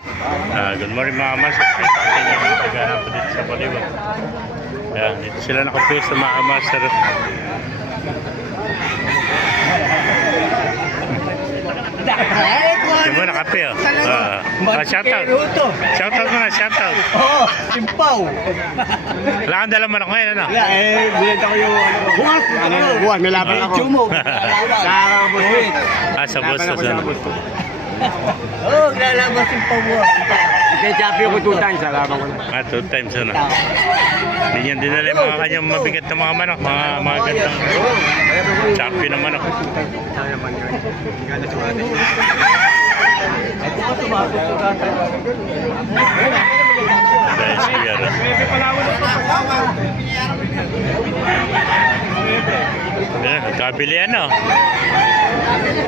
Good morning mga amas. Tingnan yung paghanap dito sa Baliwag. Ayan, dito sila nakapusto mga amas. Hindi mo nakape oh. Shoutout. Shoutout mo na, shoutout. Oo, Simpaw. Wala kang dala man ako ngayon, ano? Wala, bilad ako yung buwas. Buwas, may laban ako. Chumo. Sa Bustos. Oo, nalabas Simpaw buwas. Kaya champion ko 2 times, alaban ko na. 2 times, ano? Hindi niyan dinala yung mga kanyang mabigat na mga manok, mga gandang champion ng manok. Kabili ano?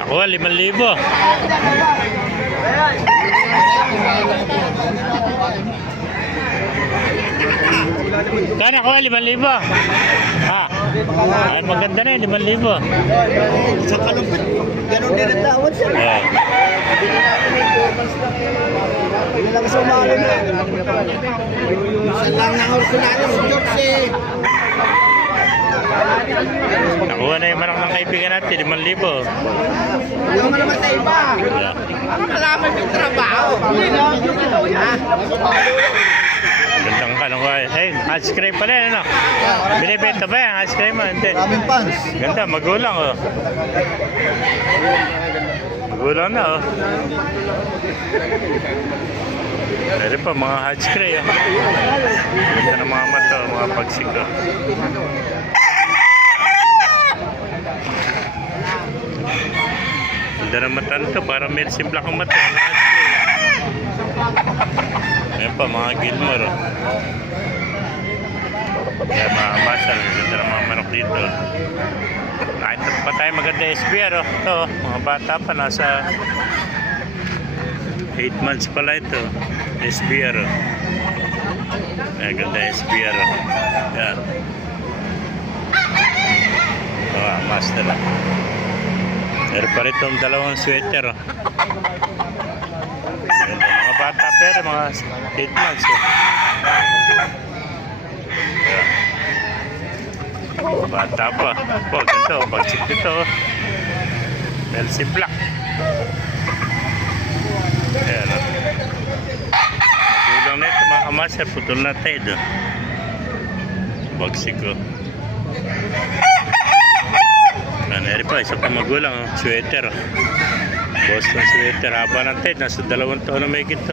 Ako 5,000. Kaya ako 5,000. Ha? Ay, maganda na yun, 5,000. Sa kalumpit, ganun din ang tawad siya. Hindi lang sa umalan na. Saan lang na orsunado si George eh. Nakuha na yung manok ng kaibigan natin, 5,000. Ayaw mo naman sa iba. Malaman yung trabaho. Gandang kanuha. Ay, ice cream pala yan, ano? Binibenta ba yan? Ice cream mo? Hindi. Maraming pants. Ganda, magulang, oh. Magulang na, oh. Pwede pa, mga ice cream, oh. Ganda ng mga mata, mga pagsik, oh. Ganda ng mata nito, parang may simplak ang mata. Ayan pa, mga Gilmore, oh. Kaya mga masal, ganda ng mga manok dito. Nakita pa tayo maganda SPR, oh. Ito, mga bata pa, nasa 8 months pala ito. SPR, oh. Ayan, ganda SPR, oh. Ayan. Master, oh. Meron pa rin itong 2 sweater, oh. Ganda, mga bata pero mga 8 months, oh. Ayan. Bata pa. Po, ganito. Pagsik dito. Melsi Black. Ayan. Magulang na ito mga kamaser. Putol na tayo. Pagsik ko. Naneri pa. Isa pa magulang. Sweater. Boston sweater. Haba ng tayo. Nasa 2 taon na may kita.